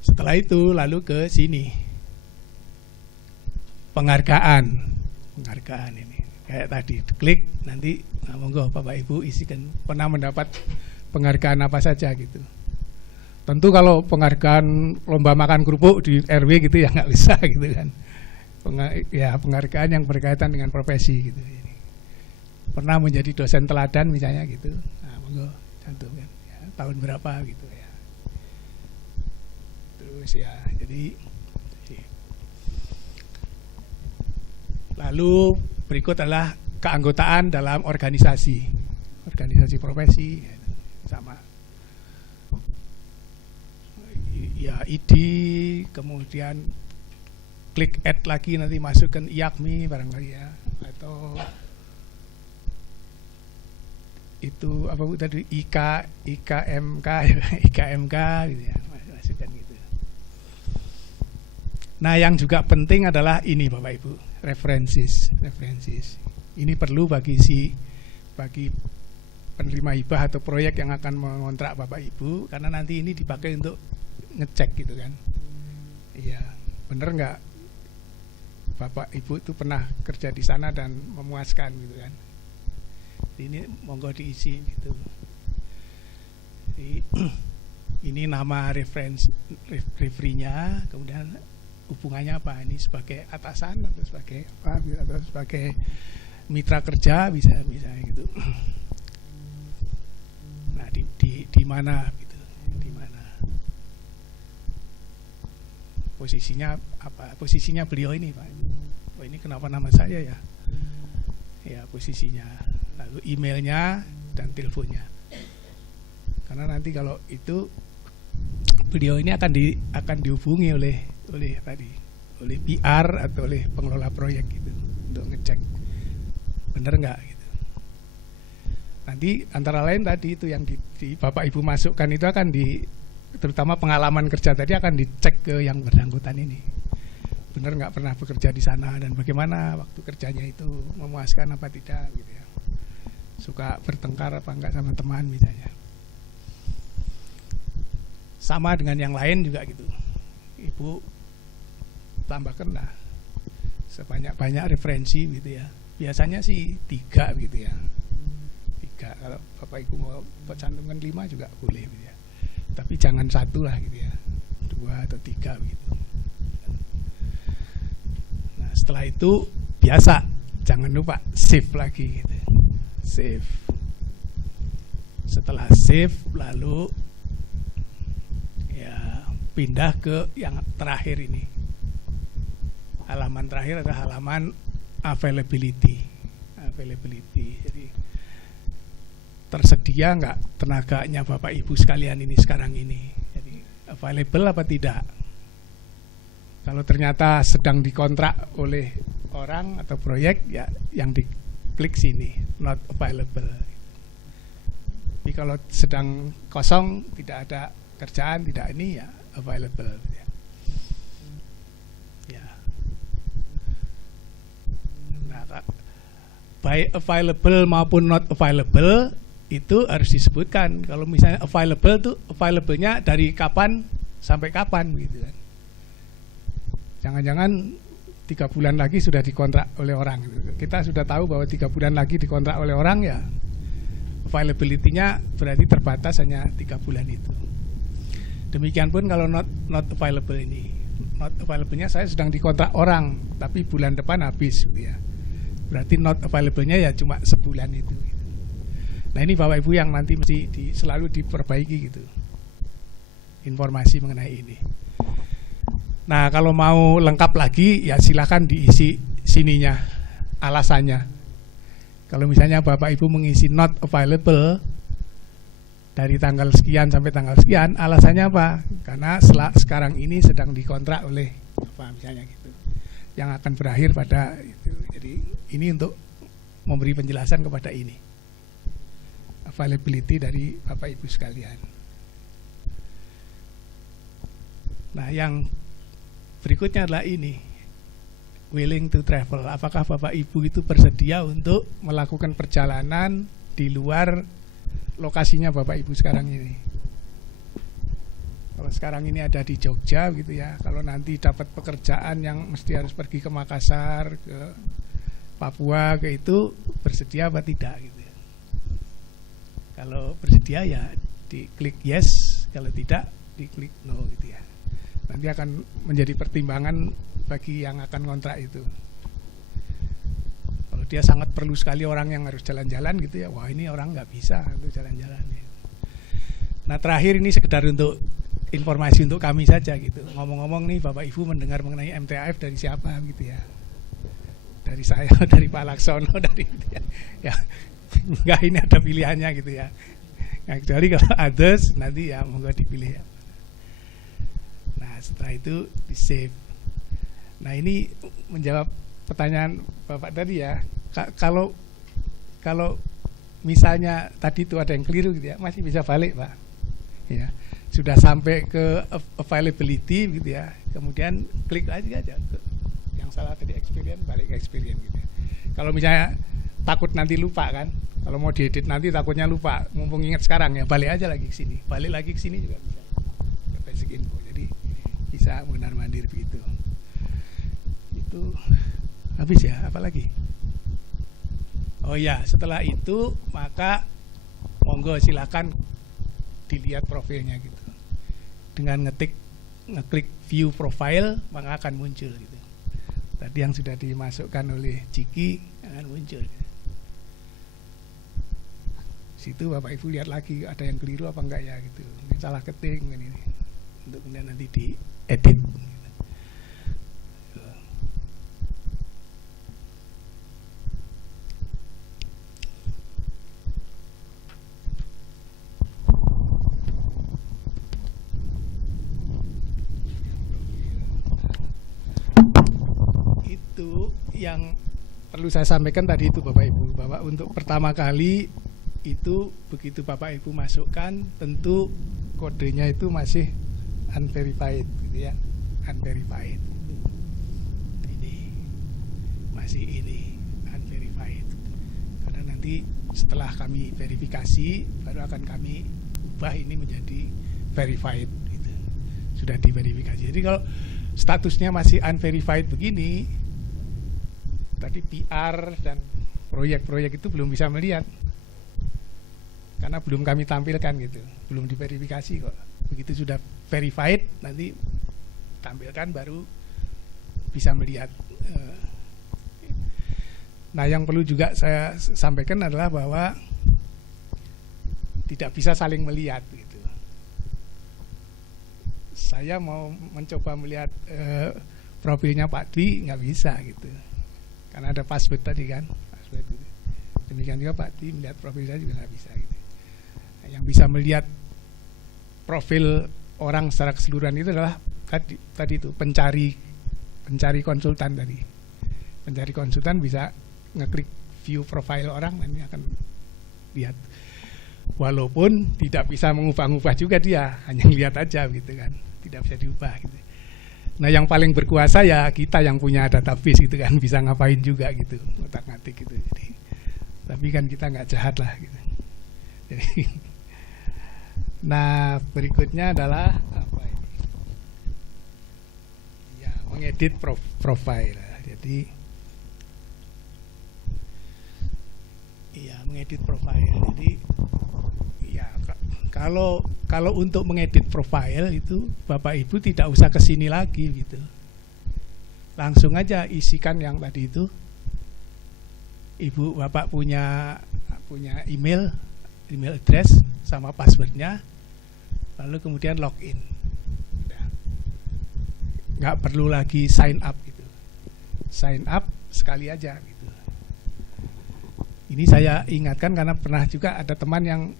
Setelah itu lalu ke sini, penghargaan ini kayak tadi, klik nanti, nah, monggo Bapak Ibu isikan pernah mendapat penghargaan apa saja gitu. Tentu kalau penghargaan lomba makan kerupuk di RW gitu ya nggak bisa gitu kan. Ya penghargaan yang berkaitan dengan profesi gitu. Pernah menjadi dosen teladan misalnya gitu, nah monggo cantumkan ya, tahun berapa gitu ya. Terus ya, jadi lalu berikut adalah keanggotaan dalam organisasi profesi sama ya, ID, kemudian klik add lagi nanti masukkan IAKMI barangkali ya, atau itu apa Bu tadi IKMK gitu ya, masukkan gitu. Nah, yang juga penting adalah ini Bapak Ibu, references. Ini perlu bagi penerima hibah atau proyek yang akan mengontrak Bapak Ibu, karena nanti ini dipakai untuk ngecek gitu kan. Iya, bener nggak Bapak Ibu itu pernah kerja di sana dan memuaskan gitu kan. Ini monggo diisi gitu. Jadi, ini nama referee-nya, kemudian hubungannya apa, ini sebagai atasan atau sebagai apa, atau sebagai mitra kerja bisa gitu. Nah, di mana gitu, di mana posisinya, apa posisinya beliau ini Pak. Oh, ini kenapa nama saya ya? Ya, posisinya, lalu emailnya dan teleponnya. Karena nanti kalau itu beliau ini akan dihubungi oleh PR atau oleh pengelola proyek gitu untuk ngecek bener nggak gitu. Nanti antara lain tadi itu yang di Bapak Ibu masukkan itu akan terutama pengalaman kerja tadi akan dicek ke yang bersangkutan ini, bener nggak pernah bekerja di sana dan bagaimana waktu kerjanya itu, memuaskan apa tidak gitu ya, suka bertengkar apa enggak sama teman misalnya. Sama dengan yang lain juga gitu, Ibu tambahkanlah sebanyak-banyak referensi gitu ya. Biasanya sih 3 gitu ya. 3, kalau Bapak Ibu mau cantumkan 5 juga boleh gitu ya. tapi jangan satu lah gitu ya, 2 atau 3 gitu. Nah setelah itu biasa, jangan lupa save lagi gitu. Save. Setelah save lalu ya pindah ke yang terakhir ini. Halaman terakhir adalah halaman availability. Jadi tersedia nggak tenaganya Bapak Ibu sekalian ini sekarang ini. Jadi available apa tidak? Kalau ternyata sedang dikontrak oleh orang atau proyek, ya yang diklik sini not available. Tapi kalau sedang kosong, tidak ada kerjaan, tidak ini, ya available. Ya. Nah, baik available maupun not available itu harus disebutkan. Kalau misalnya available tuh available-nya dari kapan sampai kapan gitu kan. Jangan-jangan 3 bulan lagi sudah dikontrak oleh orang. Kita sudah tahu bahwa 3 bulan lagi dikontrak oleh orang, ya availability-nya berarti terbatas hanya 3 bulan itu. Demikian pun kalau not available ini. Not available-nya saya sedang dikontrak orang, tapi bulan depan habis gitu ya. Berarti not available-nya ya cuma sebulan itu. Nah ini Bapak Ibu yang nanti mesti selalu diperbaiki gitu, informasi mengenai ini. Nah kalau mau lengkap lagi ya silakan diisi sininya, alasannya. Kalau misalnya Bapak Ibu mengisi not available dari tanggal sekian sampai tanggal sekian, alasannya apa? Karena sekarang ini sedang dikontrak oleh apa misalnya gitu, yang akan berakhir pada itu. Jadi ini untuk memberi penjelasan kepada ini, availability dari Bapak Ibu sekalian. Nah yang berikutnya adalah ini, willing to travel. Apakah Bapak Ibu itu bersedia untuk melakukan perjalanan di luar lokasinya Bapak Ibu sekarang ini? Kalau sekarang ini ada di Jogja gitu ya, kalau nanti dapat pekerjaan yang mesti harus pergi ke Makassar, ke Papua, ke itu bersedia apa tidak gitu ya. Kalau bersedia ya diklik yes, kalau tidak diklik no gitu ya. Nanti akan menjadi pertimbangan bagi yang akan kontrak itu. Kalau dia sangat perlu sekali orang yang harus jalan-jalan gitu ya, wah ini orang nggak bisa untuk jalan-jalan ya. Nah terakhir ini sekedar untuk informasi untuk kami saja gitu. Ngomong-ngomong nih Bapak Ibu mendengar mengenai MTAF dari siapa gitu ya? Dari saya, dari Pak Laksono, dari gitu ya. Ya enggak, ini ada pilihannya gitu ya. Nah, kecuali kalau others nanti ya monggo dipilih ya. Nah setelah itu di save. Nah ini menjawab pertanyaan Bapak tadi ya. Kalau misalnya tadi itu ada yang keliru gitu ya, masih bisa balik Pak. Ya sudah sampai ke availability gitu ya, kemudian klik aja yang salah tadi experience, balik ke experience gitu ya. Kalau misalnya takut nanti lupa kan, kalau mau diedit nanti takutnya lupa, mumpung ingat sekarang ya balik aja lagi ke sini, balik lagi ke sini juga bisa. Basic info. Jadi bisa benar mandir begitu. Itu habis ya, apalagi? Oh ya, setelah itu maka monggo silakan dilihat profilnya gitu. Dengan ngeklik view profile maka akan muncul gitu. Tadi yang sudah dimasukkan oleh Ciki akan muncul. Situ Bapak Ibu lihat lagi ada yang keliru apa enggak ya gitu. Mungkin salah ketik ini. Untuk kemudian nanti diedit. Itu yang perlu saya sampaikan tadi itu Bapak Ibu, bahwa untuk pertama kali itu begitu Bapak Ibu masukkan tentu kodenya itu masih unverified gitu ya, unverified. Ini masih ini unverified. Karena nanti setelah kami verifikasi baru akan kami ubah ini menjadi verified gitu. Sudah diverifikasi. Jadi kalau statusnya masih unverified begini, tadi PR dan proyek-proyek itu belum bisa melihat karena belum kami tampilkan gitu, belum diverifikasi kok. Begitu sudah verified, nanti tampilkan baru bisa melihat. Nah, yang perlu juga saya sampaikan adalah bahwa tidak bisa saling melihat gitu. Saya mau mencoba melihat profilnya Pak Dwi, nggak bisa gitu, karena ada password tadi kan, password gitu. Demikian juga Pak Dwi melihat profil saya juga nggak bisa gitu. Nah, yang bisa melihat profil orang secara keseluruhan itu adalah tadi itu pencari konsultan tadi. Pencari konsultan bisa ngeklik view profile orang, nanti akan lihat. Walaupun tidak bisa mengubah-ubah juga, dia hanya lihat aja gitu kan, tidak bisa diubah gitu. Nah, yang paling berkuasa ya kita yang punya database gitu kan, bisa ngapain juga gitu, otak-ngatik gitu. Jadi, tapi kan kita nggak jahat lah gitu. Jadi, nah, berikutnya adalah apa ini? Ya, mengedit profile. Jadi mengedit profile. Jadi ya kalau untuk mengedit profile itu Bapak Ibu tidak usah kesini lagi gitu. Langsung aja isikan yang tadi itu. Ibu Bapak punya email address sama passwordnya, lalu kemudian login. Udah. Nggak perlu lagi sign up gitu. Sign up sekali aja gitu. Ini saya ingatkan karena pernah juga ada teman yang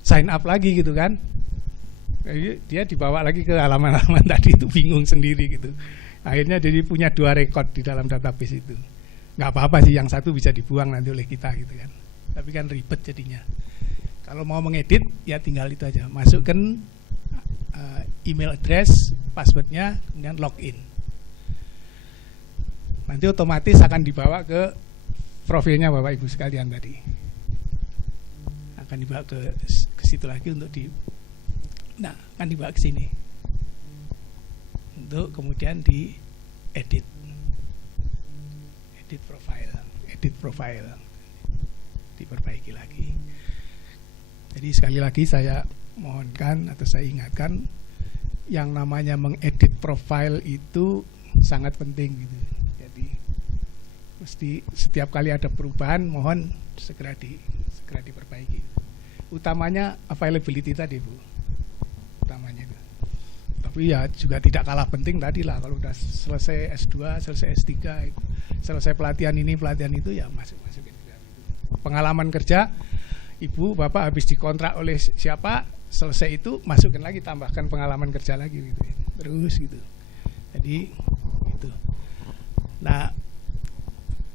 sign up lagi gitu kan. Dia dibawa lagi ke halaman-halaman tadi itu, bingung sendiri gitu. Akhirnya jadi punya 2 rekod di dalam database itu. Nggak apa-apa sih, yang satu bisa dibuang nanti oleh kita gitu kan. Tapi kan ribet jadinya. Kalau mau mengedit ya tinggal itu aja. Masukkan email address, passwordnya, kemudian login. Nanti otomatis akan dibawa ke profilnya Bapak Ibu sekalian tadi, akan dibawa ke situ lagi untuk akan dibawa ke sini untuk kemudian diedit profile, diperbaiki lagi. Jadi sekali lagi saya mohonkan atau saya ingatkan, yang namanya mengedit profile itu sangat penting gitu. Mesti setiap kali ada perubahan mohon segera diperbaiki. Utamanya availability tadi Bu, utamanya itu. Tapi ya juga tidak kalah penting tadi lah, kalau udah selesai S2, selesai S3, selesai pelatihan ini pelatihan itu ya masukin juga. Pengalaman kerja Ibu Bapak habis dikontrak oleh siapa, selesai itu masukin lagi, tambahkan pengalaman kerja lagi gitu. Terus gitu. Jadi itu. Nah,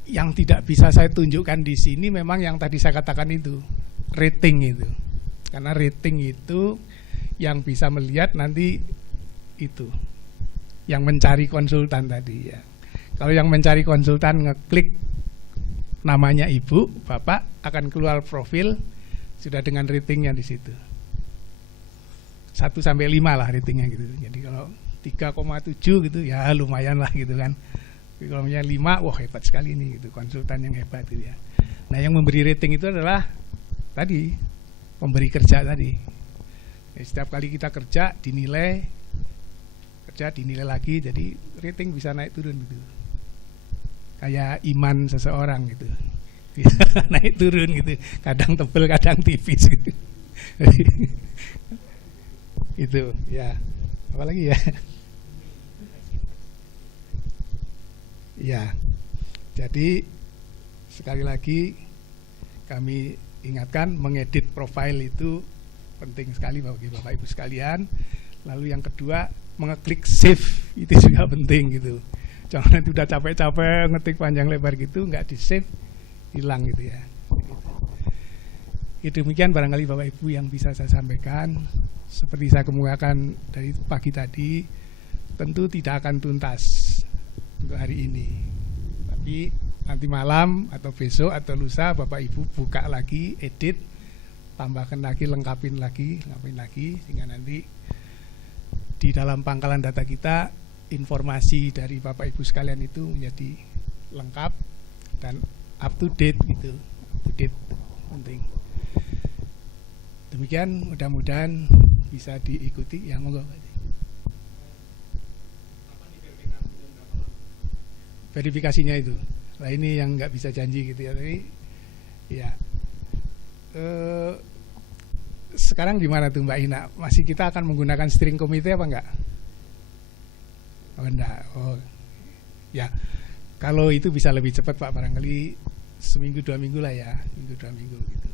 yang tidak bisa saya tunjukkan di sini memang yang tadi saya katakan itu, rating itu. Karena rating itu yang bisa melihat nanti itu, yang mencari konsultan tadi ya. Kalau yang mencari konsultan ngeklik namanya Ibu, Bapak, akan keluar profil sudah dengan ratingnya di situ. 1 sampai 5 lah ratingnya gitu. Jadi kalau 3,7 gitu ya lumayan lah gitu kan. Tapi kalau misalnya 5, wah hebat sekali nih gitu, konsultan yang hebat gitu ya. Nah, yang memberi rating itu adalah tadi pemberi kerja tadi. Jadi, setiap kali kita kerja dinilai lagi, jadi rating bisa naik turun gitu. Kayak iman seseorang gitu, naik turun gitu, kadang tebel kadang tipis gitu. Itu ya, apalagi ya. Ya, jadi sekali lagi kami ingatkan, mengedit profile itu penting sekali bagi Bapak Ibu sekalian. Lalu yang kedua, mengeklik save itu juga penting gitu. Jangan nanti udah capek-capek ngetik panjang lebar gitu, nggak di save, hilang gitu ya. Itu demikian barangkali Bapak Ibu yang bisa saya sampaikan. Seperti saya kemukakan dari pagi tadi, tentu tidak akan tuntas untuk hari ini, tapi nanti malam atau besok atau lusa Bapak Ibu buka lagi, edit, tambahkan lagi, lengkapin lagi, sehingga nanti di dalam pangkalan data kita informasi dari Bapak Ibu sekalian itu menjadi lengkap dan up to date gitu, penting. Demikian, mudah-mudahan bisa diikuti, ya monggo. Verifikasinya itu, nah ini yang nggak bisa janji gitu ya, tapi ya sekarang gimana tuh Mbak Ina? Masih kita akan menggunakan steering committee apa enggak? Oh enggak, oh ya kalau itu bisa lebih cepat Pak, barangkali seminggu 2 minggu lah ya, minggu 2 minggu gitu.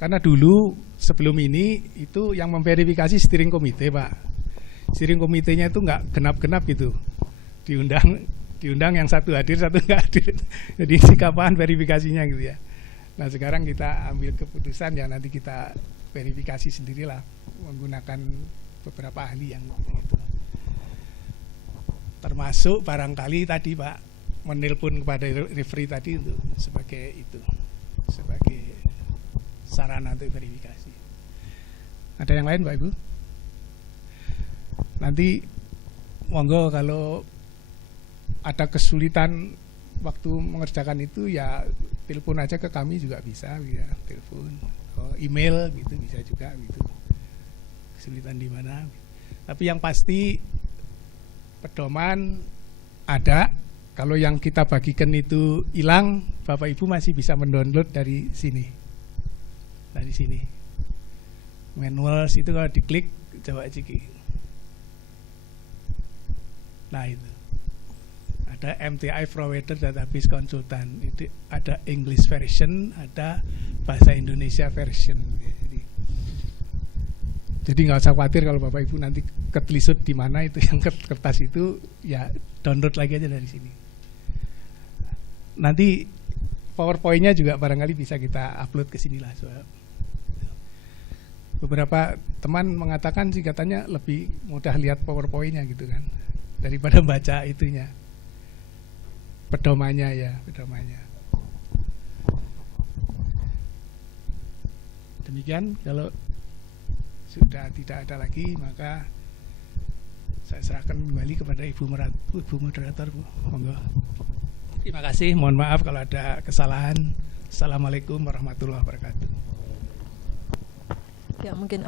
Karena dulu sebelum ini itu yang memverifikasi steering committee Pak, steering committee-nya itu nggak genap-genap gitu, diundang yang satu hadir satu nggak hadir, jadi kapan verifikasinya gitu ya. Nah sekarang kita ambil keputusan ya, nanti kita verifikasi sendirilah menggunakan beberapa ahli yang gitu. Termasuk barangkali tadi Pak menelpon kepada referee tadi untuk sebagai sarana untuk verifikasi. Ada yang lain Pak Ibu? Nanti monggo kalau ada kesulitan waktu mengerjakan itu ya telepon aja ke kami juga bisa ya, telepon, email gitu bisa juga gitu. Kesulitan di mana? Tapi yang pasti pedoman ada. Kalau yang kita bagikan itu hilang, Bapak Ibu masih bisa mendownload dari sini. Dari sini. Manuals itu kalau diklik coba ciki. Nah itu. Ada MTI Provider Database Consultant, itu ada English version, ada bahasa Indonesia version. Jadi nggak usah khawatir kalau Bapak Ibu nanti ketelisut di mana itu yang kertas itu, ya download lagi aja dari sini. Nanti PowerPoint-nya juga barangkali bisa kita upload ke sini lah. Beberapa teman mengatakan sih katanya lebih mudah lihat PowerPoint-nya gitu kan daripada baca itunya. Pedomannya ya, pedomannya. Demikian, kalau sudah tidak ada lagi maka saya serahkan kembali kepada Ibu Moderator, Bu. Monggo. Terima kasih, mohon maaf kalau ada kesalahan. Assalamualaikum warahmatullahi wabarakatuh. Ya, mungkin